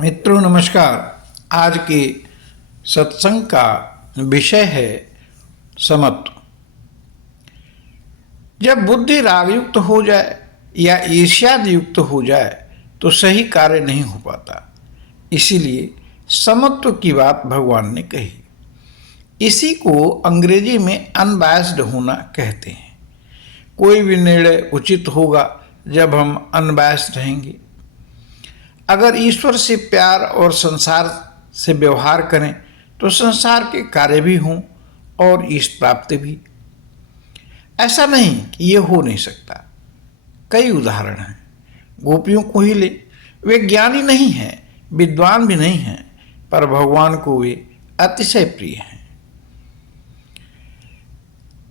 मित्रों नमस्कार। आज के सत्संग का विषय है समत्व। जब बुद्धि रागयुक्त हो जाए या ईर्ष्याद युक्त हो जाए तो सही कार्य नहीं हो पाता। इसीलिए समत्व की बात भगवान ने कही। इसी को अंग्रेजी में अनबायस्ड होना कहते हैं। कोई भी निर्णय उचित होगा जब हम अनबायस्ड रहेंगे। अगर ईश्वर से प्यार और संसार से व्यवहार करें तो संसार के कार्य भी हों और ईष्ट प्राप्ति भी। ऐसा नहीं कि ये हो नहीं सकता। कई उदाहरण हैं। गोपियों को ही ले, वे ज्ञानी नहीं हैं, विद्वान भी नहीं हैं, पर भगवान को वे अतिशय प्रिय हैं।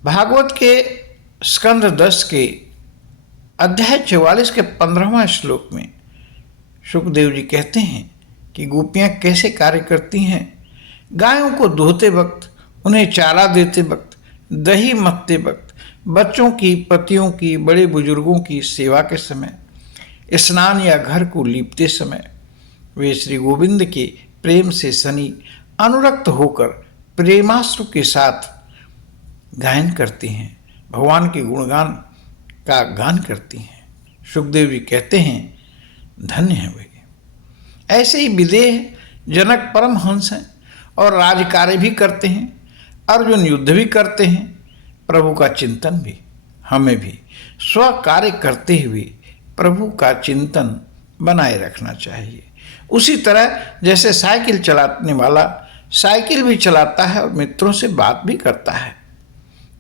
भागवत के स्कंद 10 के अध्याय 44 के 15वां श्लोक में सुखदेव जी कहते हैं कि गोपियां कैसे कार्य करती हैं। गायों को धोते वक्त, उन्हें चारा देते वक्त, दही मथते वक्त, बच्चों की, पतियों की, बड़े बुजुर्गों की सेवा के समय, स्नान या घर को लीपते समय वे श्री गोविंद के प्रेम से सनी अनुरक्त होकर प्रेमाश्रु के साथ गायन करती हैं, भगवान के गुणगान का गान करती हैं। सुखदेव जी कहते हैं धन्य है वे। ऐसे ही विदेह जनक परमहंस हैं और राजकार्य भी करते हैं, अर्जुन युद्ध भी करते हैं, प्रभु का चिंतन भी। हमें भी स्व कार्य करते हुए प्रभु का चिंतन बनाए रखना चाहिए। उसी तरह जैसे साइकिल चलाने वाला साइकिल भी चलाता है और मित्रों से बात भी करता है,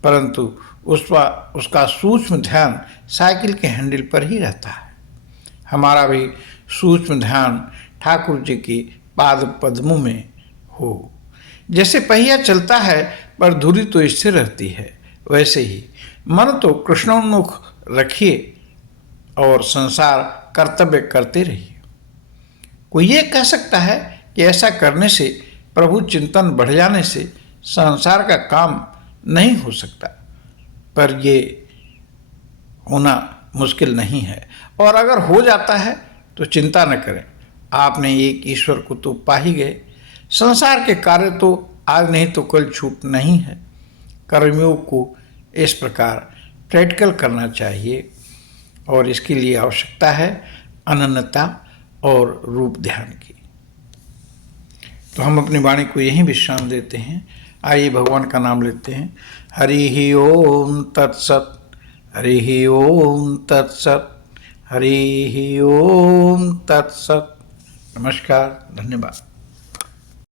परंतु उसका सूक्ष्म ध्यान साइकिल के हैंडल पर ही रहता है। हमारा भी सूक्ष्म ध्यान ठाकुर जी के पाद पद्मों में हो। जैसे पहिया चलता है पर धुरी तो स्थिर रहती है, वैसे ही मन तो कृष्णोन्मुख रखिए और संसार कर्तव्य करते रहिए। कोई ये कह सकता है कि ऐसा करने से, प्रभु चिंतन बढ़ जाने से संसार का काम नहीं हो सकता, पर ये होना मुश्किल नहीं है। और अगर हो जाता है तो चिंता न करें, आपने एक ईश्वर को तो पा ही गए। संसार के कार्य तो आज नहीं तो कल छूट नहीं है। कर्मयोग को इस प्रकार प्रैक्टिकल करना चाहिए और इसके लिए आवश्यकता है अनन्यता और रूप ध्यान की। तो हम अपनी वाणी को यहीं विश्राम देते हैं। आइए भगवान का नाम लेते हैं। हरि ओम तत्सत, हरि ओम तत्सत, हरि ओम तत्सत। नमस्कार, धन्यवाद।